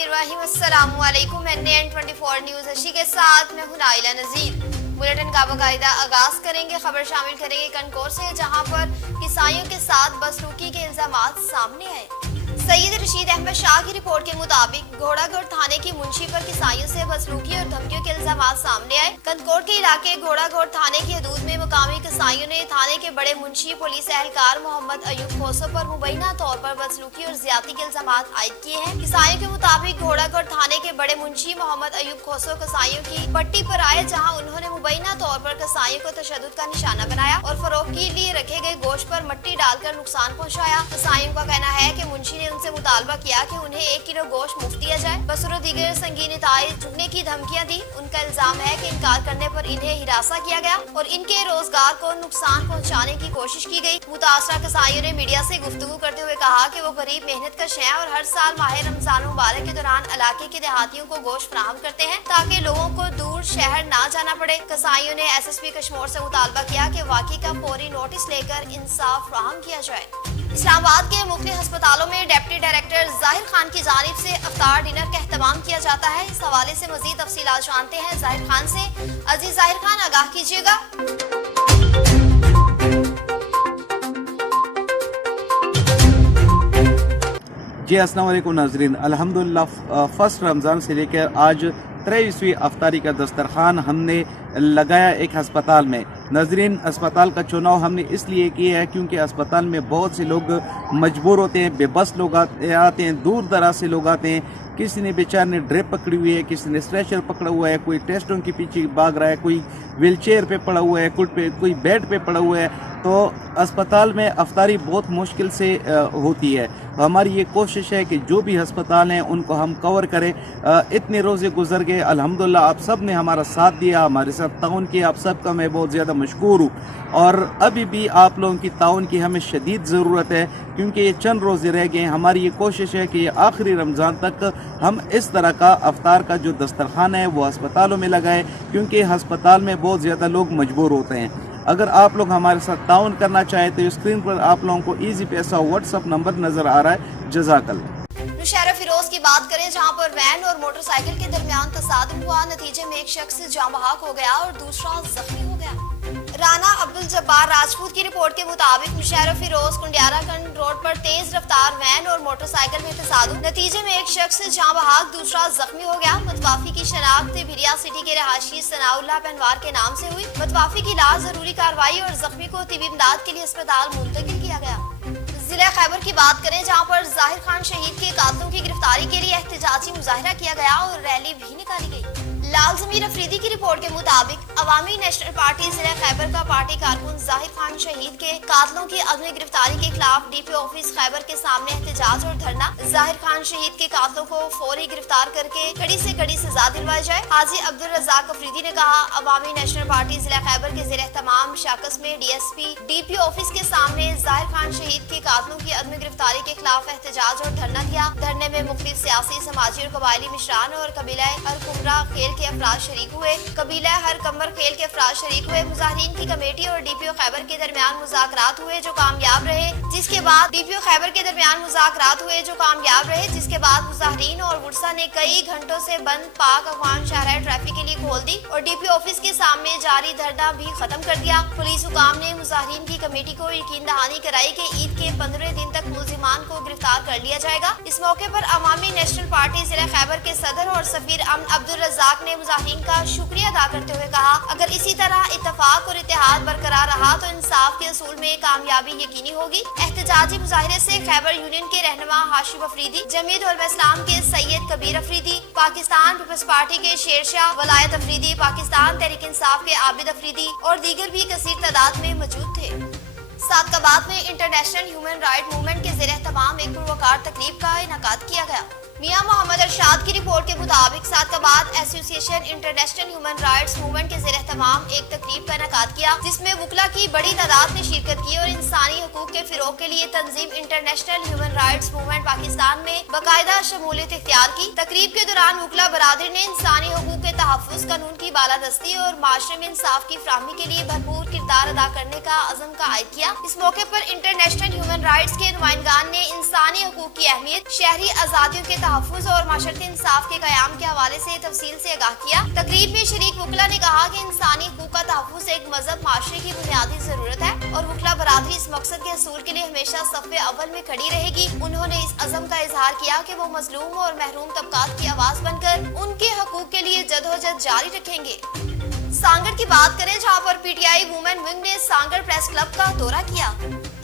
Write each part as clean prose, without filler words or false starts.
बिस्मिल्लाहिर्रहमानिर्रहीम। अस्सलामु अलैकुम। NN24 न्यूज़ अशी के साथ मैं हूं नाइला नजीर। बुलेटिन का बाकायदा आगाज करेंगे। खबर शामिल करेंगे कनकौर से, जहां पर ईसाइयों के साथ बदसलूकी के इल्जामात सामने आए। सैयद रशीद अहमद शाह की रिपोर्ट के मुताबिक घोड़ागढ़ थाने की मुंशी पर ईसाइयों से बदसलूकी और धमकियों के इल्जामात सामने आए। कनकौर के इलाके घोड़ागढ़ थाने की हदूद में मुकामी ईसाइयों ने थाने के बड़े मुंशी पुलिस एहलकार मोहम्मद अयूब खोसो पर मुबैना तौर पर बदसलूकी और ज्यादती के इल्जामात आयद किए हैं। ईसाइयों के मुताबिक घोड़ागढ़ थाने के बड़े मुंशी मोहम्मद अयूब खोसो कसाईयों की पट्टी पर आए, जहाँ उन्होंने मुबैना तौर पर कसाईयों को तशद्दुद का निशाना बनाया और फरोख्त के लिए रखे गए गोश्त पर मट्टी डालकर नुकसान पहुँचाया। कसाईयों का कहना है कि मुंशी ने उनसे मुतालबा किया कि उन्हें 1 किलो गोश्त मुफ्त दिया जाए। बसुर दीगर संगीन नताइज झुकने की धमकियां दी। उनका इल्जाम है कि इनकार करने पर इन्हें हिरासा किया गया और इनके रोजगार को नुकसान पहुंचाने की कोशिश की गई। मुतासरा कसाईयों ने मीडिया से गुफ्तगू करते हुए कहा कि वो गरीब मेहनत कश हैं और हर साल माह रमजान मुबारक के दौरान इलाके के देहातियों को गोश्त फराहम करते हैं ताकि लोगों को दूर शहर ना जाना पड़े। कसाईयों ने SSP कश्मीर से मुतालबा किया कि वाकई का फौरी नोटिस लेकर इंसाफ फराहम किया जाए। इस्लामाबाद के मुख्तलिफ अस्पतालों में डिप्टी डायरेक्टर जाहिर खान की जानिब से इफ्तार डिनर का एहतमाम किया जाता है। इस हवाले से मजीद तफसीलात जानते हैं जाहिर खान से। अजीज जाहिर खान, आगाह कीजिएगा। जी अस्सलाम वालेकुम नाज़रीन। अल्हम्दुलिल्लाह फर्स्ट रमज़ान से लेकर आज 23वीं अफ्तारी का दस्तरखान हमने लगाया एक अस्पताल में। नाज़रीन, अस्पताल का चुनाव हमने इसलिए किया है क्योंकि अस्पताल में बहुत से लोग मजबूर होते हैं, बेबस लोग आते हैं, दूर दराज से लोग आते हैं। किसी ने बेचार ने ड्रिप पकड़ी हुई है, किसी ने स्ट्रेचर पकड़ा हुआ है, कोई टेस्टों के पीछे भाग रहा है, कोई व्हीलचेयर पे पड़ा हुआ है, कोई बेड पे पड़ा हुआ है। तो अस्पताल में अफ्तारी बहुत मुश्किल से होती है। तो हमारी ये कोशिश है कि जो भी अस्पताल हैं उनको हम कवर करें। इतने रोज़े गुजर गए, अल्हम्दुलिल्लाह आप सब ने हमारा साथ दिया, हमारे साथ ताउन किया। आप सब का मैं बहुत ज़्यादा मशकूर हूँ और अभी भी आप लोगों की ताउन की हमें शदीद ज़रूरत है क्योंकि ये चंद रोज़े रह गए। हमारी ये कोशिश है कि आखिरी रमज़ान तक हम इस तरह का अफ्तार का जो दस्तरखान है वो अस्पतालों में लगाएं क्योंकि अस्पताल में बहुत ज़्यादा लोग मजबूर होते हैं। अगर आप लोग हमारे साथ ताउन करना चाहें तो स्क्रीन पर आप लोगों को ईजी पैसा व्हाट्सअप नंबर नज़र आ रहा है। जज़ाकल्लाह। नौशहरा फिरोज की बात करें, जहां पर वैन और मोटरसाइकिल के दरमियान तसादुम हुआ। नतीजे में एक शख्स जाँ बहक हो गया और दूसरा जख्मी हो गया। राना अब्दुल जब्बार राजपूत की रिपोर्ट के मुताबिक नौशहरा फिरोज कुंडियाराखंड रोड पर तेज रफ्तार वैन और मोटरसाइकिल में तसादुम। नतीजे में एक शख्स जाँ बहक, दूसरा जख्मी हो गया। मतवाफी की शनाख्त भिरिया सिटी के रहायशी सनाउल्लाह पहनवार के नाम से हुई। मतवाफी की इलाज, जरूरी कार्रवाई और जख्मी को तिबी इमदाद के लिए अस्पताल मुंतकिल किया गया। जिला खैबर की बात करें, जहां पर जाहिर खान शहीद के कातलों की गिरफ्तारी के लिए एहतजाजी मुजाहिरा किया गया और रैली भी निकाली गई। लाल जमीर अफरीदी की रिपोर्ट के मुताबिक अवामी नेशनल पार्टी जिला खैबर का पार्टी कारकुन जाहिर खान शहीद के कातलों की अदम गिरफ्तारी के खिलाफ DPO ऑफिस खैबर के सामने एहतजाज और धरना। जाहिर खान शहीद के कातलों को फौरी गिरफ्तार करके कड़ी से कड़ी सजा दिलवाई जाए। हाजी अब्दुल रज़ाक अफरीदी ने कहा, अवामी नेशनल पार्टी जिला खैबर के ज़ेरे तमाम शाकस में DSP DPO ऑफिस के सामने जाहिर खान शहीद के कातलों की अदम गिरफ्तारी के खिलाफ एहतजाज और धरना दिया। धरने में मुख्तलिफ सियासी, समाजी और कबायली मिशरान और कबीला हर कुमरा खेल के अफराद शरीक हुए। कबीला हर कमर खेल के अफराद शरीक हुए। मुजाहिरीन की कमेटी और DPO खैबर के दरमियान मुज़ाकरात हुए जो कामयाब रहे, जिसके बाद DPO खैबर के दरमियान मुज़ाकरात हुए जो कामयाब रहे जिसके बाद मुजाहिरीन और वुरसा ने कई घंटों से बंद पाक अफगान शाहराह ट्रैफिक के लिए खोल दी और DPO ऑफिस के सामने जारी धरना भी खत्म कर दिया। पुलिस हुकाम ने मुजाहिरीन की कमेटी को यकीन दहानी कराई कि ईद के 15 दिन तक मुलजिमान को गिरफ्तार कर लिया जाएगा। इस मौके पर अवामी नेशनल पार्टी जिला खैबर के सदर और सफीर अमन अब्दुल रज़ाक ने मुजाहिरीन का शुक्रिया अदा करते हुए कहा, अगर इसी तरह इत्तेफाक और इत्तेहाद बरकरार रहा तो इंसाफ के असूल में कामयाबी यकीनी होगी। एहतजाजी मुजाहिरे से खैबर यूनियन के रहनुमा हाशिम अफरीदी, जमीयत उलमा इस्लाम के सैयद कबीर अफरीदी, पाकिस्तान पीपल्स पार्टी के शेरशाह वलायत अफरीदी, पाकिस्तान तहरीक इंसाफ के आबिद अफरीदी और दीगर भी कसीर तादाद में मौजूद थे। सादकाबाद में इंटरनेशनल ह्यूमन राइट मूवमेंट के ज़ेरे तमाम एक पुरवकार तकरीब का इनेकाद किया गया। मियां मोहम्मद अरशाद की रिपोर्ट के मुताबिक Sadiqabad association international human rights movement के ज़ेरे तमाम एक तकरीब का इनेकाद किया जिसमें वुकला की बड़ी तादाद ने शिरकत की और इंसानी हकूक के फिरोग के लिए तंजीम international human rights movement Pakistan में बाकायदा शमूलियत इख्तियार की। तकरीब के दौरान वुकला बरादरी ने इंसानी हकूक के तहफ़्फ़ुज़, कानून की बालादस्ती और माशरे में इंसाफ की फराहमी के लिए भरपूर किरदार अदा करने का अज़म का आयद किया। इस मौके पर इंटरनेशनल ह्यूमन राइट्स के नुमाइंदगान ने इंसानी हकूक की अहमियत, शहरी आजादियों के तहफ़्फ़ुज़ और माशरती इंसाफ के क़याम के हवाले से तफसील से आगाह किया। तकरीब में शरीक वकला ने कहा कि इंसानी हकूक़ का तहफ़्फ़ुज़ एक मज़हब माशरे की बुनियादी ज़रूरत है और वकला बरादरी इस मकसद के हसूल के लिए हमेशा सफ़े अव्वल में खड़ी रहेगी। उन्होंने इस अज़म का इजहार किया कि वो मजलूम और महरूम तबकात की आवाज़ बनकर उनके हकूक़ के लिए जदोजहद जारी रखेंगे। सांगड़ की बात करें, जहां पर पीटीआई वुमेन विंग ने सांगड़ प्रेस क्लब का दौरा किया।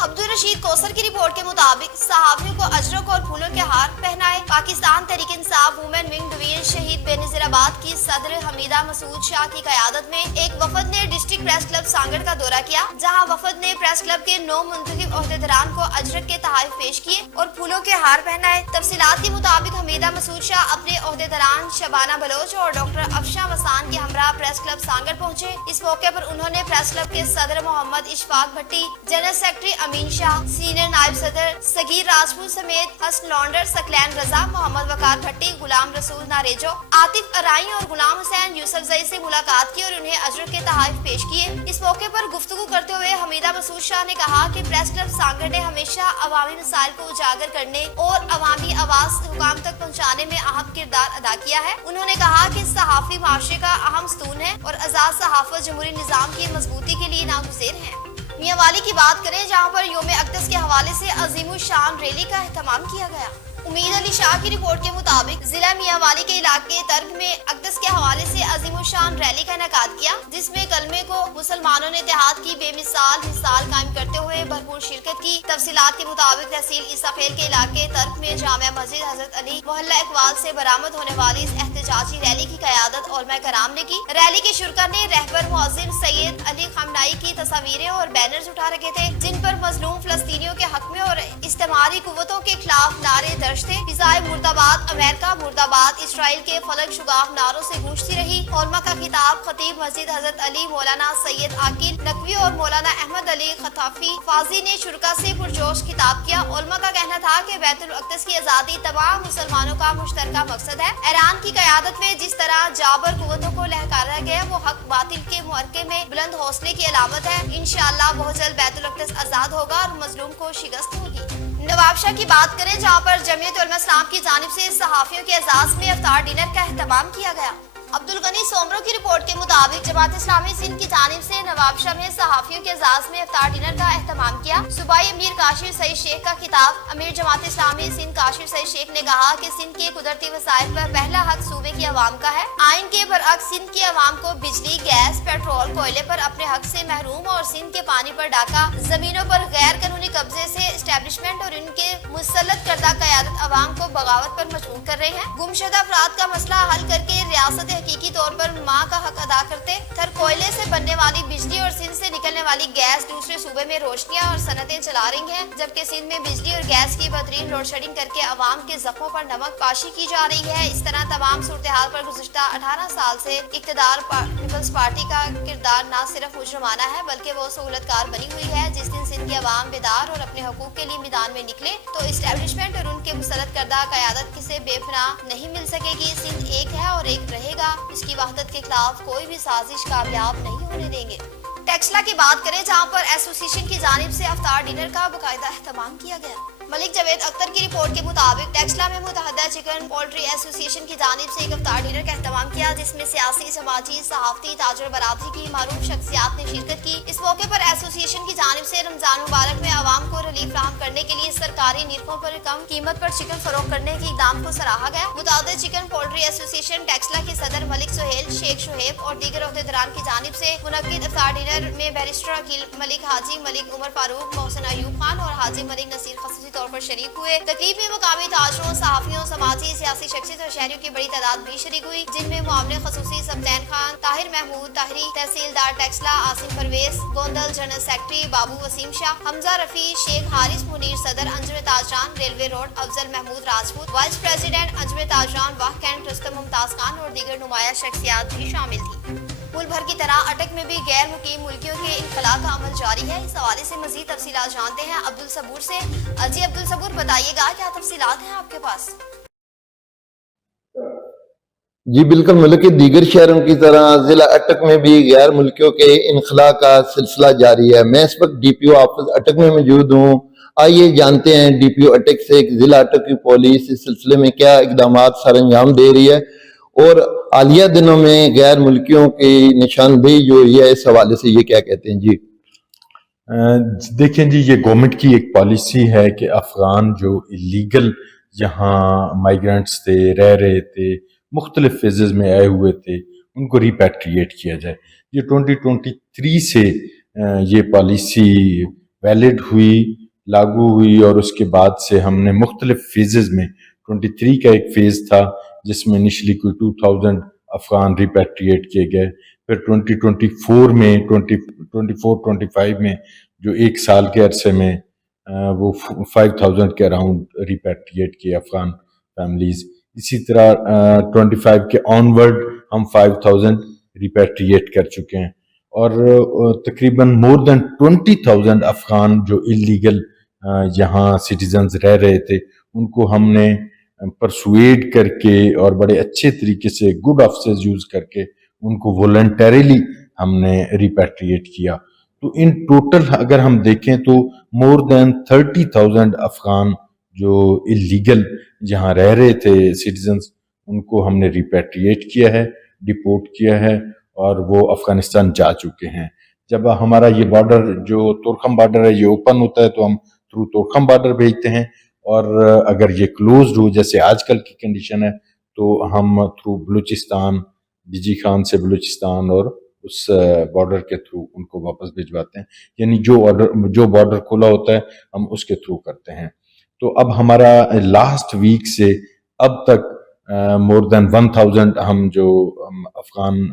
अब्दुल रशीद कौसर की रिपोर्ट के मुताबिक सहाफियों को अजरक और फूलों के हार पहनाए। Pakistan Tehreek Insaf women wing division शहीद बेनज़ीराबाद की सदर हमीदा मसूद शाह की क़यादत में एक वफद ने डिस्ट्रिक्ट प्रेस क्लब सांगड़ का दौरा किया, जहां वफद ने प्रेस क्लब के 9 मुंतखब ओहदेदारान को अजरक के तोहफे पेश किए और फूलों के हार पहनाए। तफसीलात के मुताबिक हमीदा मसूद शाह अपने ओहदेदारान शबाना बलोच और डॉक्टर अफशा वसान के हमरा प्रेस क्लब सांगड़ पहुंचे। इस मौके पर उन्होंने प्रेस क्लब के सदर मोहम्मद इशफाक भट्टी, जनरल सेक्रेटरी अमीन शाह, सीनियर नायब सदर सगीर राजपूत समेत हसन लॉन्डर, सकलैन रजा, मोहम्मद वकार भट्टी, गुलाम रसूल नारेजो, आतिफ अराई और गुलाम हुसैन यूसुफजई से मुलाकात की और उन्हें अजर के तोहफे पेश किए। इस मौके पर गुफ्तगू करते हुए हमीदा मसूद शाह ने कहा कि प्रेस क्लब सांगड़ ने हमेशा अवामी मसाइल को उजागर करने और अवामी आवाज हुकाम तक पहुँचाने में अहम किरदार अदा किया है। उन्होंने कहा कि सहाफी माशरे का अहम स्तून है और आजाद सहाफत जमहूरी निजाम की मजबूती के लिए नागुज़ेर है। मियांवाली की बात करें, जहां पर योम अक़दस के हवाले से अजीमुल शान रैली का एहतमाम किया गया। उम्मीद अली शाह की रिपोर्ट के मुताबिक जिला मियांवाली के इलाके तर्क में अक़दस के हवाले से अजीमुल शान रैली का इनेकाद किया, जिसमें कलमे को मुसलमानों ने इत्तेहाद की बेमिसाल मिसाल कायम करते हुए भरपूर शिरकत की। तफसीलात के मुताबिक तहसील ईसाखेल के इलाके तर्क में जामिया मस्जिद हजरत अली मोहल्ला इकबाल से बरामद होने वाली इस एहतजाजी रैली की क़यादत उलमा कराम ने की। रैली के शुरका ने रहबर मुअज्जिम सैयद अली खमनाई की तस्वीरें और बैनर्स उठा रखे थे, जिन पर मजलूम फलस्तीनियों के हक में और इस्तेमारी कुव्वतों के खिलाफ नारे दर्ज थे। फिजाए मुर्दाबाद, अमेरिका मुर्दाबाद, इसराइल के फलक शुगाफ नारों से गूंजती रही। उलमा का खिताब खतीब मस्जिद हजरत अली मौलाना सैयद आकिल नकवी और मौलाना अहमद अली खताफी फाजी ने शुरका से पुरजोश खिताब किया। उलमा का कहना था कि बैतुल अक़दस की आज़ादी तमाम मुसलमानों का मुश्तरका मकसद है। ईरान की क़यादत में जिस तरह जाबर कुव्वतों को लहकारा गया, वो हक बातिल के मुहरके में बुलंद हौसले की अलामत है। इंशाअल्लाह बहुत जल्द बैतुल अक़दस आज़ाद होगा और मजलूम को शिकस्त होगी। नवाबशाह की बात करें, जहाँ पर जमीयत उलमा इस्लाम की जानिब से सहाफियों के एजाज में इफ्तार डिनर का एहतमाम किया गया। अब्दुल गनी सोमरो की रिपोर्ट के मुताबिक जमात इस्लामी सिंध की जानिब से नवाबशाह में सहाफियों के एजाज में इफ्तार डिनर का एहतमाम किया। सूबाई अमीर काशिफ सईद शेख का खिताब अमीर जमात इस्लामी सिंध काशिफ सईद शेख ने कहा कि सिंध के कुदरती वसाइल पर पहला हक सूबे की आवाम का है। आइन के बरअक्स सिंध की आवाम को बिजली, गैस, पेट्रोल, कोयले पर अपने हक से महरूम और सिंध के पानी पर डाका, जमीनों पर गैर कानूनी कब्जे से एस्टेब्लिशमेंट और इनके मुसल्लत करदा क़यादत आवाम को बगावत पर मजबूर कर रहे हैं। गुमशुदा अफराद का मसला हल करके रियासत हकीकी तौर पर माँ का हक अदा करते। थर कोयले से बनने वाली बिजली और सिंध से निकलने वाली गैस दूसरे सूबे में रोशनियाँ और सनतें चला रही हैं, जबकि सिंध में बिजली और गैस की बदतरीन लोड शेडिंग करके अवाम के जख्मों पर नमक पाशी की जा रही है। इस तरह तमाम सूरत हाल पर गुज़िश्ता 18 साल से इक़्तिदार पीपल्स पार्टी का किरदार न सिर्फ मुजरमाना है, बल्कि वो सहूलतकार बनी हुई है। जिस दिन सिंध की अवाम बेदार और अपने हकूक के लिए मैदान में निकले तो इस्टेब्लिशमेंट और उनके मुसल्लत करदा क़यादत किसे बेपनाह नहीं मिल सकेगी। सिंध एक है और एक रहेगा। इसकी वहदत के खिलाफ कोई भी साजिश कामयाब नहीं होने देंगे। टेक्सला की बात करें, जहां पर एसोसिएशन की जानिब से इफ्तार डिनर का बाकायदा एहतमाम किया गया। मलिक जावेद अख्तर की रिपोर्ट के मुताबिक टेक्सला में मुतहदा चिकन पोल्ट्री एसोसिएशन की जानिब से एक इफ्तार डिनर का एहतमाम किया, जिसमें सियासी, समाजी, सहाफती, ताजर बरादरी की मारूफ शख्सियात ने शिरकत की। इस मौके पर एसोसिएशन की जानिब से रमजान मुबारक में आवाम को रिलीफ फराहम करने के लिए सरकारी निरखों पर कम कीमत पर चिकन फरोख्त करने के इक़दाम को सराहा गया। मुतअद्दिद चिकन पोल्ट्री एसोसिएशन टेक्सला के सदर मलिक सुहेल, शेख शुहेब और दीगर ओहदेदारान की जानिब से मुनक्किद इफ्तार डिनर में बैरिस्टर अकील मलिक, हाजी मलिक उमर फारूक, मोहसिन अयूब खान और हाजी मलिक नसीर खसूसी तौर पर शरीक हुए। तकरीब में मुकामी ताजरों, सहाफियों, समाजी, सियासी शख्सियत और शहरियों की बड़ी तादाद भी शरीक हुई, जिनमें मामले खसूसी सब्तैन खान, ताहिर महमूद ताहिरी, तहसीलदार टेक्सला आसिम परवेज, गोंदल जनरल सेक्रेटरी बाबू वसीम शाह, हमजा रफी, शेख हारिस मुनीर सदर, अंजुम ताजरान railway road, Afzal Mahmood Rajput, vice president अंजुम ताजरान वाह कैंट रुस्तम मुमताज खान और दीगर नुमाया शख्सियात भी शामिल थी। मुल्क भर की तरह अटक में भी गैर मुकीम मुल्कियों के इनखला का अमल जारी है। इस हवाले से मजीद तफसीलात जानते हैं अब्दुल सबूर से। जी अब्दुल सबूर, बताइएगा क्या तफसीलात हैं आपके पास? जी बिल्कुल, मुल्क के दीगर शहरों की तरह जिला अटक में भी गैर मुल्कियों के इनखला का सिलसिला जारी है। मैं इस वक्त DPO ऑफिस अटक में मौजूद हूँ। آئیے جانتے ہیں ڈی پی او اٹک سے کہ ضلع اٹک کی پولیس اس سلسلے میں کیا اقدامات سر انجام دے رہی ہے اور حالیہ دنوں میں غیر ملکیوں کی نشاندہی جو ہوئی ہے اس حوالے سے یہ کیا کہتے ہیں جی؟ دیکھیں جی، یہ گورنمنٹ کی ایک پالیسی ہے کہ افغان جو ایلیگل یہاں مائیگرنٹس تھے، رہ رہے تھے، مختلف فیزز میں آئے ہوئے تھے، ان کو ریپیٹریٹ کیا جائے۔ یہ 2023 سے یہ پالیسی ویلڈ ہوئی، لاگو ہوئی، اور اس کے بعد سے ہم نے مختلف فیزز میں 23 کا ایک فیز تھا جس میں انیشلی کوئی 2000 افغان ریپیٹریٹ کیے گئے، پھر 2024 میں 24-25 میں جو ایک سال کے عرصے میں وہ 5000 کے اراؤنڈ ریپیٹریٹ کیے افغان فیملیز۔ اسی طرح 25 کے آنورڈ ہم 5000 ریپیٹریٹ کر چکے ہیں، اور تقریباً مور دین 20,000 افغان جو اللیگل یہاں سٹیزنز رہ رہے تھے ان کو ہم نے پرسویڈ کر کے اور بڑے اچھے طریقے سے گڈ آفسز یوز کر کے ان کو والنٹریلی ہم نے ریپیٹریٹ کیا۔ تو ان ٹوٹل اگر ہم دیکھیں تو مور دین 30,000 افغان جو اللیگل یہاں رہ رہے تھے سٹیزنز، ان کو ہم نے ریپیٹریٹ کیا ہے، ڈپورٹ کیا ہے، اور وہ افغانستان جا چکے ہیں۔ جب ہمارا یہ بارڈر جو تورخم بارڈر ہے یہ اوپن ہوتا ہے تو ہم تھرو تورخم بارڈر بھیجتے ہیں، اور اگر یہ کلوزڈ ہو جیسے آج کل کی کنڈیشن ہے تو ہم through Balochistan, D G Khan سے بلوچستان اور اس بارڈر کے تھرو ان کو واپس بھجواتے ہیں، یعنی جو بارڈر کھلا ہوتا ہے ہم اس کے تھرو کرتے ہیں۔ تو اب ہمارا لاسٹ ویک سے اب تک مور دین 1000 ہم جو افغان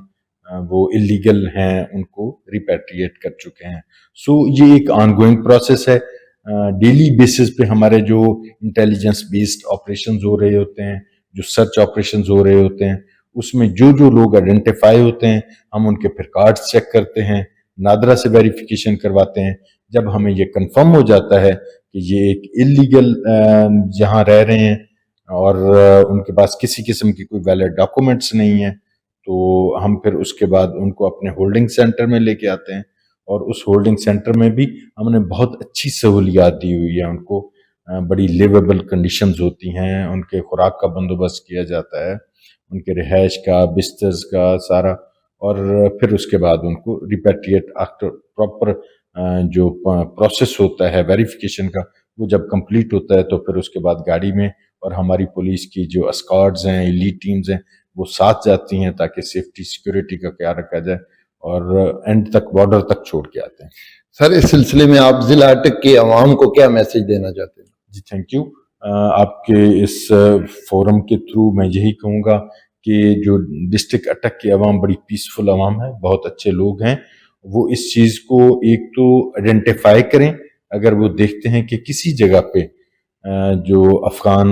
وہ اللیگل ہیں ان کو ریپیٹریٹ کر چکے ہیں۔ سو یہ ایک آن گوئنگ پروسیس ہے، ڈیلی بیسس پہ ہمارے جو انٹیلیجنس بیسڈ آپریشنز ہو رہے ہوتے ہیں، جو سرچ آپریشنز ہو رہے ہوتے ہیں، اس میں جو لوگ آئیڈینٹیفائی ہوتے ہیں ہم ان کے پھر کارڈز چیک کرتے ہیں، نادرا سے ویریفیکیشن کرواتے ہیں۔ جب ہمیں یہ کنفرم ہو جاتا ہے کہ یہ ایک اللیگل یہاں رہ رہے ہیں اور ان کے پاس کسی قسم کی کوئی ویلڈ ڈاکومنٹس نہیں ہیں، تو ہم پھر اس کے بعد ان کو اپنے ہولڈنگ سینٹر میں لے کے آتے ہیں، اور اس ہولڈنگ سینٹر میں بھی ہم نے بہت اچھی سہولیات دی ہوئی ہے ان کو، بڑی لیویبل کنڈیشنز ہوتی ہیں، ان کے خوراک کا بندوبست کیا جاتا ہے، ان کے رہائش کا، بسترز کا سارا، اور پھر اس کے بعد ان کو ریپیٹریٹ آفٹر پراپر جو پروسیس ہوتا ہے ویریفیکیشن کا وہ جب کمپلیٹ ہوتا ہے تو پھر اس کے بعد گاڑی میں، اور ہماری پولیس کی جو اسکواڈز ہیں، ایلیٹ ٹیمز ہیں، وہ ساتھ جاتی ہیں تاکہ سیفٹی سیکیورٹی کا خیال رکھا جائے، اور اینڈ تک بارڈر تک چھوڑ کے آتے ہیں۔ سر اس سلسلے میں آپ ضلع اٹک کے عوام کو کیا میسج دینا چاہتے ہیں؟ جی تھینک یو۔ آپ کے اس فورم کے تھرو میں یہی کہوں گا کہ جو ڈسٹرکٹ اٹک کے عوام بڑی پیسفل عوام ہے، بہت اچھے لوگ ہیں، وہ اس چیز کو ایک تو آئیڈینٹیفائی کریں اگر وہ دیکھتے ہیں کہ کسی جگہ پہ جو افغان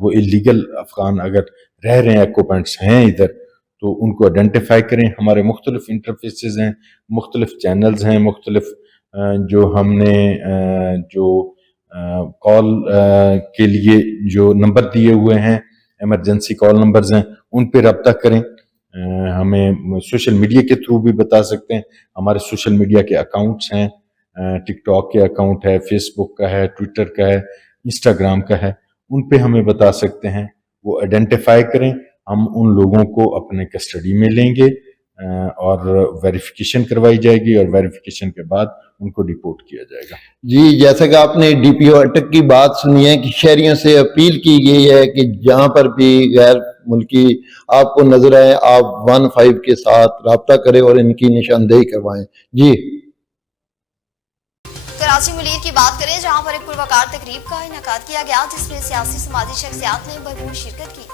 وہ اللیگل افغان اگر رہ رہے ہیں، ایکوپینٹس ہیں ادھر، تو ان کو آئیڈینٹیفائی کریں۔ ہمارے مختلف انٹرفیسز ہیں، مختلف چینلز ہیں، مختلف جو ہم نے جو کال کے لیے جو نمبر دیے ہوئے ہیں، ایمرجنسی کال نمبرز ہیں، ان پہ رابطہ کریں۔ ہمیں سوشل میڈیا کے تھرو بھی بتا سکتے ہیں، ہمارے سوشل میڈیا کے اکاؤنٹس ہیں، ٹک ٹاک کے اکاؤنٹ ہے، فیس بک کا ہے، ٹویٹر کا ہے، انسٹاگرام کا ہے، ان پہ ہمیں بتا سکتے ہیں۔ وہ آئیڈینٹیفائی کریں، ہم ان لوگوں کو اپنے کسٹڈی میں لیں گے اور ویریفیکیشن کروائی جائے گی، اور ویریفیکیشن کے بعد ان کو ڈپورٹ کیا جائے گا۔ جی جیسا کہ آپ نے ڈی پی او اٹک کی بات سنی ہے کہ شہریوں سے اپیل کی گئی ہے کہ جہاں پر بھی غیر ملکی آپ کو نظر آئے آپ 15 کے ساتھ رابطہ کریں اور ان کی نشاندہی کروائیں۔ جی کراچی میں لیڈ کی بات کریں جہاں پر ایک پروقار تقریب کا انعقاد کیا گیا جس میں سیاسی سماجی شخصیات نے بھرپور شرکت کی۔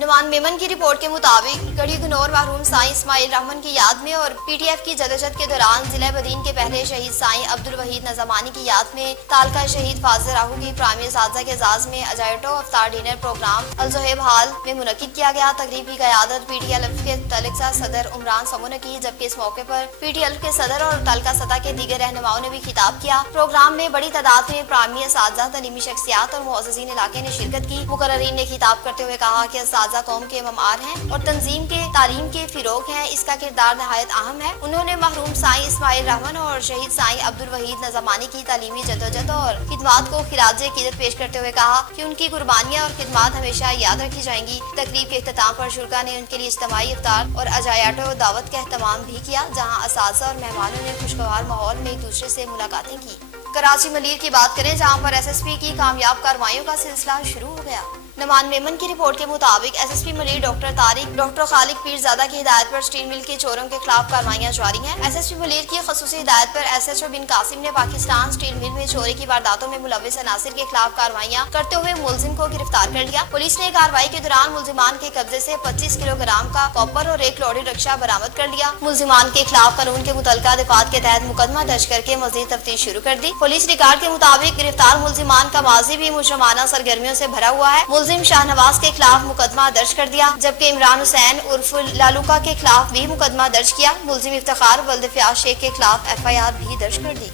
نعمان میمن کی رپورٹ کے مطابق گڑھی گھنور مرحوم سائیں اسماعیل رحمن کی یاد میں اور پی ٹی ایف کی جدوجہد کے دوران ضلع بدین کے پہلے شہید سائیں عبد الوحید نظامانی کی یاد میں تعلقہ شہید فاضل راہو کی پرائمری اساتذہ کے اعزاز میں اجائٹو افطار ڈنر پروگرام الزہیب ہال میں منعقد کیا گیا۔ تقریب کی قیادت پی ٹی ایل کے تلقہ صدر عمران سمو نے کی، جبکہ اس موقع پر پی ٹی ایل کے صدر اور تلقہ سطح کے دیگر رہنماؤں نے بھی خطاب کیا۔ پروگرام میں بڑی تعداد میں پرائمری اساتذہ، تعلیمی شخصیات اور معززین علاقے نے شرکت کی۔ مقررین نے خطاب کرتے ہوئے کہا کہ हाजा कौम के ममार हैं और तंजीम के तालीम के फिरोग हैं, इसका किरदार नहायत अहम है। उन्होंने महरूम साईं इस्माइल रहमान और शहीद साईं अब्दुल वहीद नज़ामानी की तालीमी जदोजहद और खिदमात को खिराज अकीदत पेश करते हुए कहा कि उनकी कुर्बानियाँ और खिदमात हमेशा याद रखी जाएंगी। तकरीब के इख्तिताम पर शुरा ने उनके लिए इज्तिमाई इफ्तार और अजायाटो दावत का एहतमाम भी किया, जहाँ असातिज़ा और मेहमानों ने खुशगवार माहौल में एक दूसरे से मुलाकातें की। कराची मलीर की बात करें, जहाँ पर SSP की कामयाब कार्रवाइयों का सिलसिला शुरू हो गया। नमान मेमन की रिपोर्ट के मुताबिक SSP Malir doctor Tariq doctor Khaliq Pirzada की हिदायत पर स्टील मिल के चोरों के खिलाफ कार्रवाइयां जारी हैं। SSP मलीर की खसूसी हिदायत पर SHO बिन कासिम ने पाकिस्तान स्टील मिल में चोरी की वारदातों में मुलविस अनासिर के खिलाफ कार्रवाइयां करते हुए मुलजिम को गिरफ्तार कर लिया। पुलिस ने कार्रवाई के दौरान मुलजिमान के कब्जे से 25 किलोग्राम का कॉपर और एक लोडेड रिक्शा बरामद कर लिया। मुलजिमान के खिलाफ कानून के मुतल्लिका दिफात के तहत मुकदमा दर्ज करके मजीद तफ्तीश शुरू कर दी। पुलिस रिकॉर्ड के मुताबिक गिरफ्तार मुलजिमान का माजी भी मुजरमाना सरगर्मियों से भरा हुआ है। मुलजिम शाहनवाज के खिलाफ मुकदमा दर्ज कर दिया, जबकि इमरान हुसैन उर्फ लालूका के खिलाफ भी मुकदमा दर्ज किया। मुलजिम इफ्तिखार वल्द फयाज शेख के खिलाफ FIR भी दर्ज कर दी।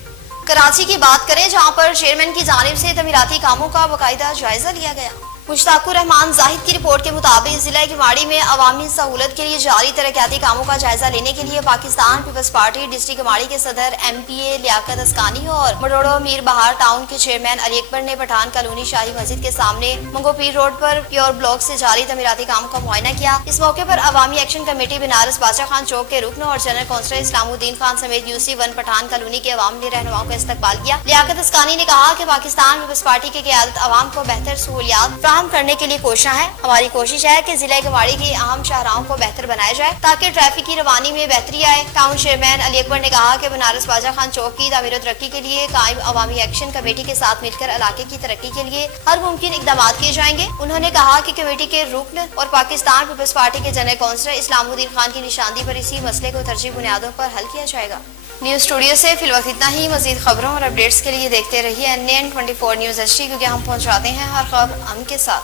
कराची की बात करें, जहां पर चेयरमैन की जानिब से तमीराती कामों का बाकायदा जायजा लिया गया। मुश्ताकुर रहमान जाहिद की रिपोर्ट के मुताबिक जिला किवाड़ी में अवामी सहूलत के लिए जारी तरक्याती कामों का जायजा लेने के लिए पाकिस्तान पीपल्स पार्टी डिस्ट्रिक्ट किवाड़ी के सदर MPA लियाकत अस्कानी और मडोड़ो मीर बहार टाउन के चेयरमैन अली अकबर ने पठान कॉलोनी शाही मस्जिद के सामने मंगोपीर रोड पर प्योर ब्लॉक से जारी तमीराती कामों का मुआयना किया। इस मौके पर अवामी एक्शन कमेटी बनारस बादशाह खान चौक के रुकन और जनरल काउंसिलर इस्लामुद्दीन खान समेत UC1 पठान कॉलोनी के अवाम ने रहनुमाओं का इस्तकबाल किया। लियाकत अस्कानी ने कहा कि पाकिस्तान पीपल्स पार्टी की क़यादत अवाम को बेहतर सहूलियात फराहम करने के लिए कोशिश है। हमारी कोशिश है कि जिला किवाड़ी की अहम शाहराहों को बेहतर बनाया जाए ताकि ट्रैफिक की रवानी में बेहतरी आए। टाउन चेयरमैन अली अकबर ने कहा कि बनारस बादशाह खान चौक की तामीर तरक्की के लिए कायम अवामी एक्शन कमेटी के साथ मिलकर इलाके की तरक्की के लिए हर मुमकिन इकदाम किए जाएंगे। उन्होंने कहा कि कमेटी के रुकन और पाकिस्तान पीपल्स पार्टी के जनरल काउंसिलर इस्लामुद्दीन खान की निशानदी पर इसी मसले को तरजीह बुनियादों पर हल किया जाएगा। न्यूज़ स्टूडियो से फिलहाल इतना ही। मजीद खबरों और अपडेट्स के लिए देखते रहिए NN24 न्यूज़ HD, क्योंकि हम पहुंचाते हैं हर खबर हम के साथ।